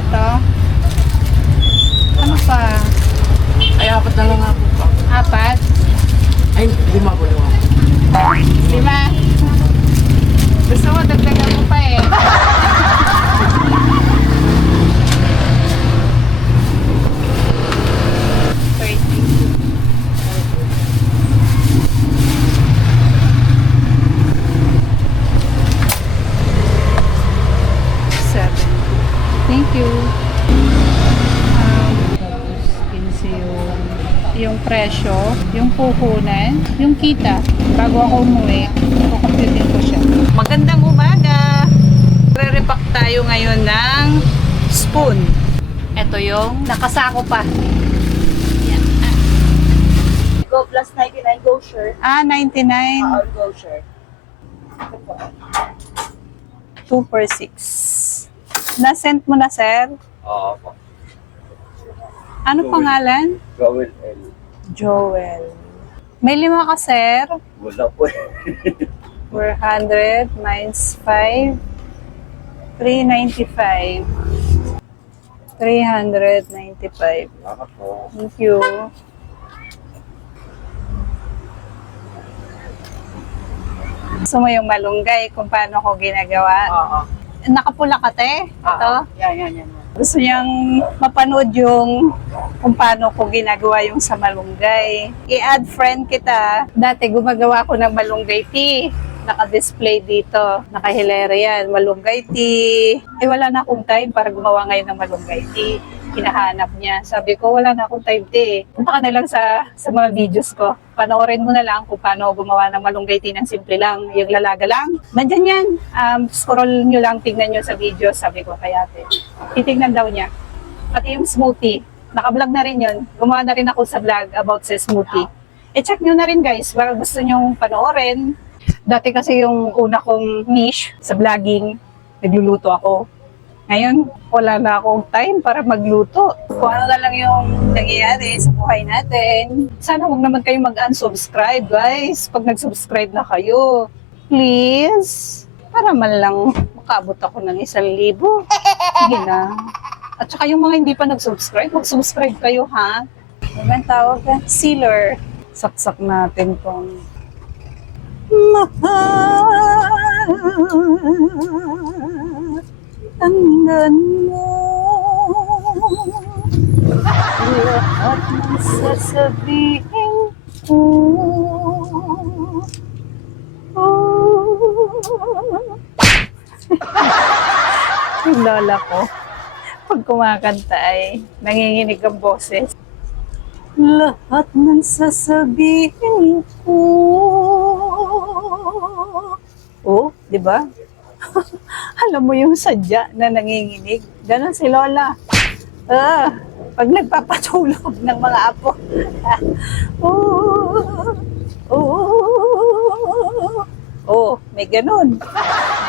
ito. Ano pa? Ay, apat na lang nga po. Apat? Ay, 5 po. 5. Gusto mo, dagdagan mo pa eh. Thank you. Tapos 15 yung presyo, yung puhunan, yung kita. Bago ako umuwi, kukomputin ko siya. Magandang umaga! Re-repack tayo ngayon ng spoon. Ito yung nakasako pa. Yan. Go plus 99, go shirt. 99. Go shirt. 2 per 6. Na-send mo na, sir? Oo po. Ano pangalan? Joel L. Joel. May 5 ka, sir? Wala po. 400 minus 5. 395. 395. Wala po. Thank you. Gusto mo yung malunggay kung paano ko ginagawa? Oo. Nakapula ka, te? Ito? Yan. Gusto niyang mapanood yung kung paano ko ginagawa yung sa malunggay. I-add friend kita. Dati gumagawa ko ng malunggay tea. Naka-display dito. Nakahilera yan. Malunggay tea. Wala na akong time para gumawa ngayon ng malunggay tea. Hinahanap niya. Sabi ko, wala na akong time tea. Punta ka na lang sa mga videos ko. Panoorin mo na lang kung paano gumawa ng malunggay tea ng simple lang. Yung lalaga lang. Nandyan yan. Scroll nyo lang, tignan nyo sa video. Sabi ko kay ate. Titignan daw niya. Pati yung smoothie. Naka-vlog na rin yun. Gumawa na rin ako sa vlog about sa smoothie. Check nyo na rin guys. Baka gusto nyong panoorin. Dati kasi yung una kong niche sa vlogging, nagluluto ako. Ngayon, wala na akong time para magluto. Kung ano na lang yung nangyayari sa buhay natin. Sana huwag naman kayo mag-unsubscribe, guys. Pag nag-subscribe na kayo, please. Para man lang makaabot ako ng 1,000. Sige na. At saka yung mga hindi pa nag-subscribe, mag-subscribe kayo, ha? Ano ang tawag? Sealer. Saksak natin tong mahal. Tandaan mo lahat ng sasabihin ko. Yung lola ko, pag kumakanta ay nanginginig ang boses. Lahat ng sasabihin ko. Oh, di ba? Alam mo yung sadya na nanginginig. Ganon si Lola. Pag nagpapatulog ng mga apo. May ganon.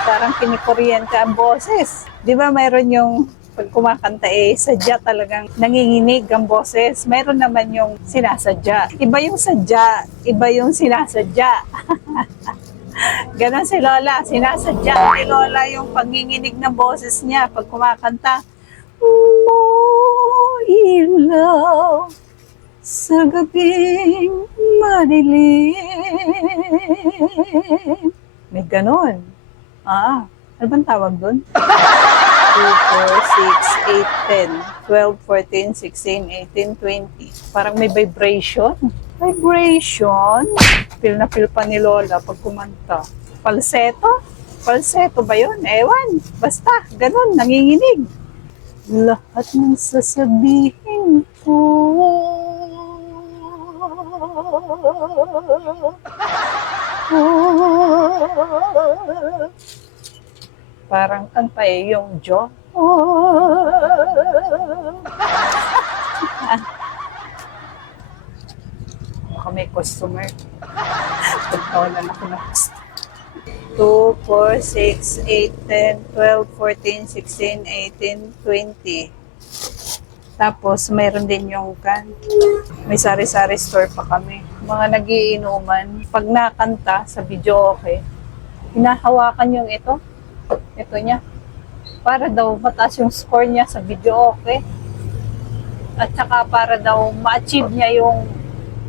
Parang kinikuriyente ang boses. Di ba mayroon yung pag kumakanta sadya talagang nanginginig ang boses. Mayroon naman yung sinasadya. Iba yung sadya, iba yung sinasadya. Ganon si Lola, sinasadya ni Lola yung panginginig ng boses niya pag kumakanta. Mo ilaw sa gabing madilim. May ganon. Ano bang tawag dun? 2, 4, 6, 8, 10, 12, 14, 16, 18, 20. Parang may vibration. Vibration? Feel na feel pa ni Lola pag kumanta. Falsetto? Falsetto ba yun? Ewan. Basta, ganun, nanginginig. Lahat ng sasabihin ko. Parang kanta yung Jo. Baka may customer. Pagkawalan ako ng customer. 2, 4, 6, 8, 10, 12, 14, 16, 18, 20. Tapos, mayroon din yung may sari-sari store pa kami. Mga nagiinuman. Pag nakanta sa video, okay. Hinahawakan yung ito. Ito niya. Para daw mataas yung score niya sa video okay. At saka para daw ma-achieve niya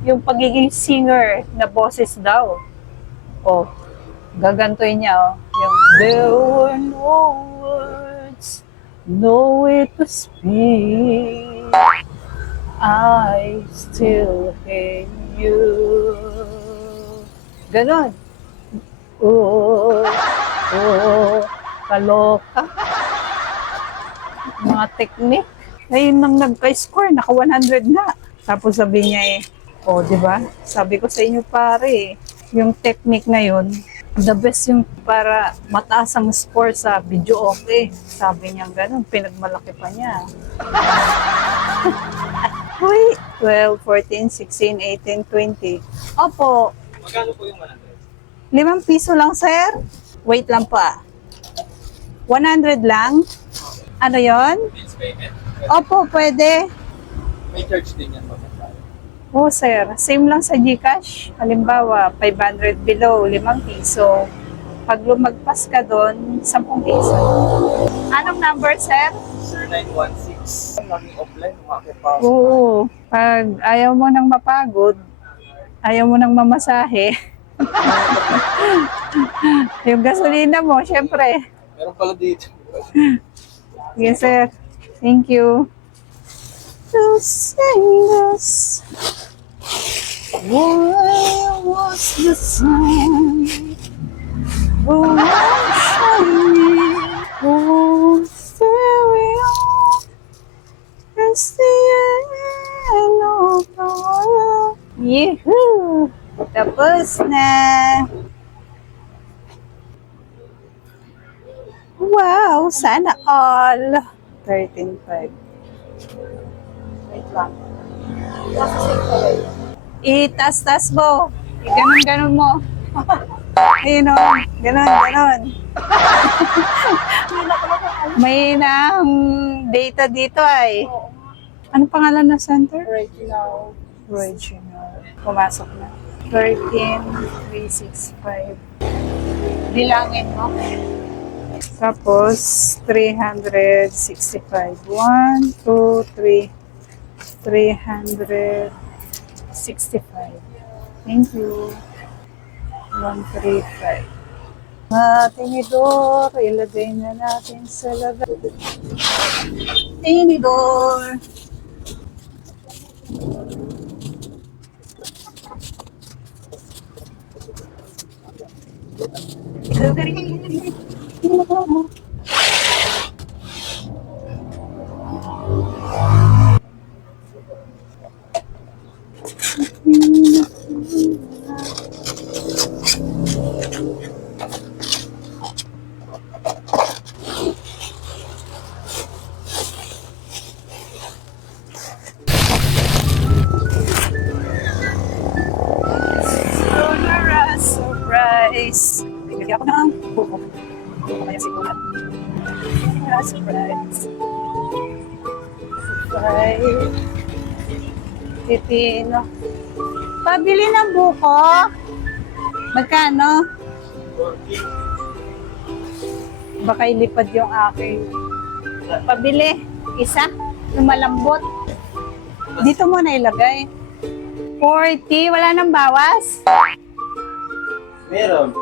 yung pagiging singer na boses daw. Oh, gagantoy niya oh. Yung there were no words, no way to speak. I still hate you. Ganon. Oh, oh, kaloka. Mga technique. Ngayon nang nagka-score, naka 100 na. Tapos sabi niya oh, di ba? Sabi ko sa inyo pare, yung technique na yun, the best yung para mataas ang score sa video okay. Sabi niya ganun, pinagmalaki pa niya. Uy, 12, 14, 16, 18, 20. Opo. Magkano po yung 100? 5 piso lang, sir. Wait lang pa. 100 lang? Ano yon? Bills payment? Opo, pwede. May charge din yan magkano? Oo, sir. Same lang sa GCash. Halimbawa, 500 below, 5 piso. Pag lumagpas ka doon, 10 piso. Anong number, sir? Sir, 916. Naging offline, umakit pa ako. Oo. Pag ayaw mo nang mapagod, ayaw mo nang mamasahe, yung gasolina mo, syempre. Meron pala dito. Yes, sir. Thank you. To sing this. Why was the sun? Oh, shining. Oh, stereo. It's the end of the world. Yehoo! Tapos na. Wow, sana all. 13.5. Wait lang. Itas-tas mo. Ganon-ganon mo. Ayun o. Ganon. May nang data dito ay. Ano pangalan na center? Original. Pumasok na. 13,365. Bilangin mo. Tapos, 365. 1, 2, 3. 365. Thank you. 135. Tinidor. Ilagay na natin sa lagay. Tinidor. Surprise! Bibigyan ako ng buko. Buko kaya sigulat. Surprise! Surprise! Pipino. Pabili ng buko. Magkano? Baka ilipad yung aking. Pabili. Isa. Yung malambot. Dito mo na ilagay. 40. Wala nang bawas. Meron.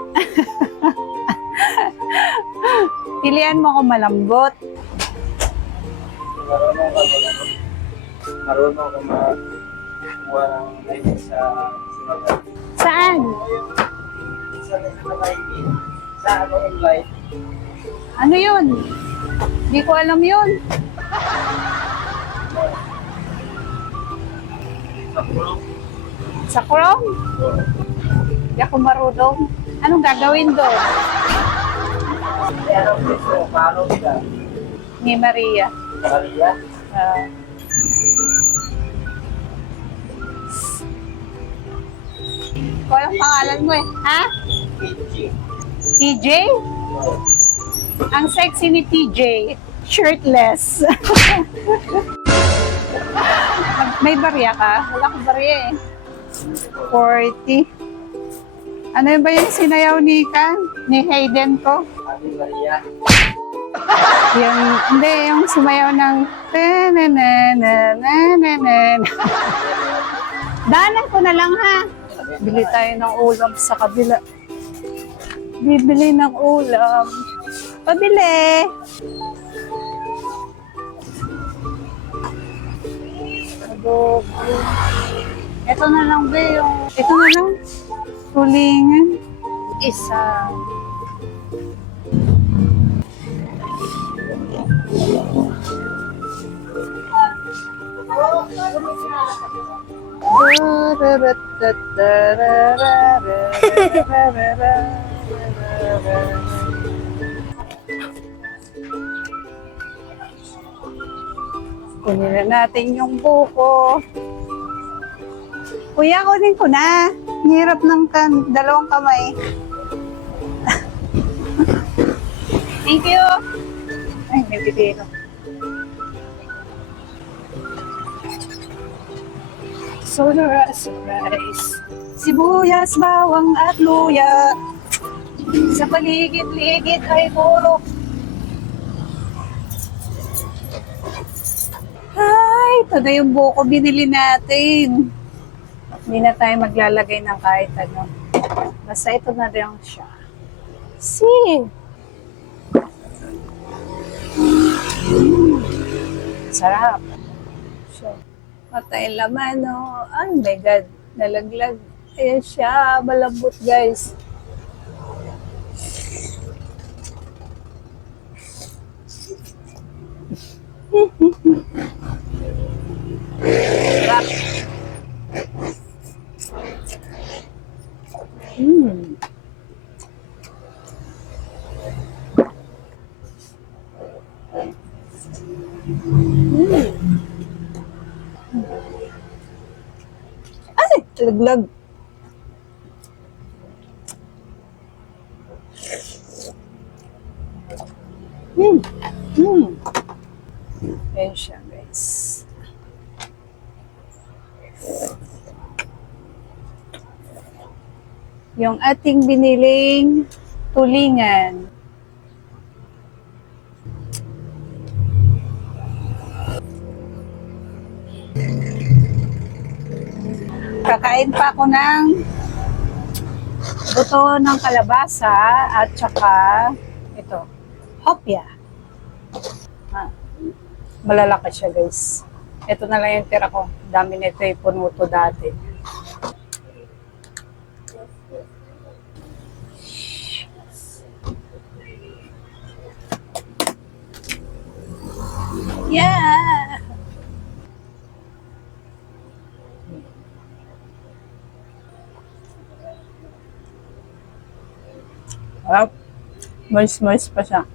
Pilihan mo kung malambot. Marunong ka makuha ng light sa simagal. Saan? Sa light. Sa ano yung light? Ano yun? Hindi ko alam yun. Sa pulong. Sa Chrome? Hindi ako marunong. Anong gagawin doon? Pero gusto, paano ka? Ni Maria. Maria? Kung anong pangalan mo eh. Ha? PG. TJ? Ang sexy ni TJ. Shirtless. May barya ka? Wala akong barya eh. 40. Ano ba yung sinayaw ni Hayden ko? Ate Maria. Hindi, yung sumayaw ng na-na-na-na-na-na-na. Daanan ko na lang ha. Bili tayo ng ulam sa kabila. Bibili ng ulam. Pabili. Adobo. Ito na lang ba yung... Ito na lang. Tulingan. Isa. Kunin na natin yung buko. Kuya, kunin ko na. Hirap ng dalawang kamay. Thank you. Ay, may bibiro. Surprise. Sibuyas, bawang at luya. Sa paligid-ligid ay puro. Ay, ito na yung buko binili natin. Hindi na tayo maglalagay ng kahit ano. Basta ito na lang siya. See? Sarap. Siya. Matay laman, no? Oh my God. Nalaglag. Ayan siya. Malambot, guys. Sarap. Ay, laglag. Ayan siya, guys. Yung ating biniling tulingan. Kakain pa ako ng buto ng kalabasa at saka ito, hopya. Malalaki siya, guys. Ito na lang yung tira ko. Dami nito yung punuto dati. Yeah! Harap. Moist pa siya.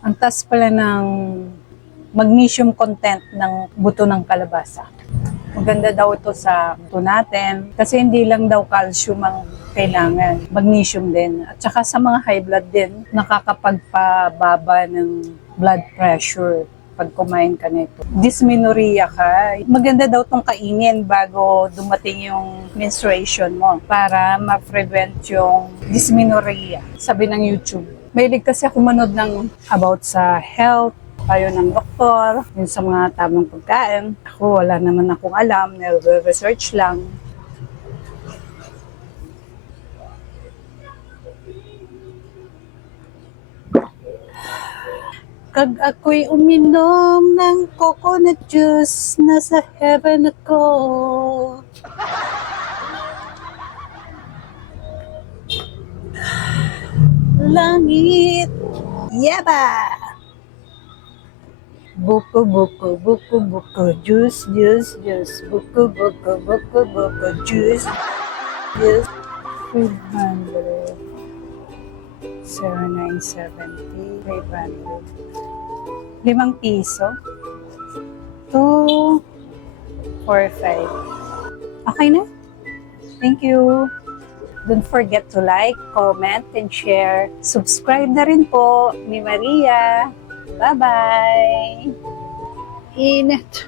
Ang taas pala ng magnesium content ng buto ng kalabasa. Maganda daw ito sa buto natin kasi hindi lang daw calcium ang kailangan, magnesium din. At saka sa mga high blood din, nakakapagpababa ng blood pressure pag kumain ka nito. Dysmenorrhea ka, maganda daw itong kainin bago dumating yung menstruation mo para ma-prevent yung dysmenorrhea. Sabi ng YouTube. Mahilig kasi ako manood ng about sa health, tayo ng doktor, yun sa mga tamang pagkain. Ako, wala naman akong alam, nag-research lang. Kag ako'y uminom ng coconut juice, nasa heaven ako. Langit, yaba! Buko, juice, buko, juice, 300, 0970, 500, 5 piso, 2, 4, 5. Okay na? Thank you. Don't forget to like, comment, and share. Subscribe na rin po ni Maria. Bye-bye! Init!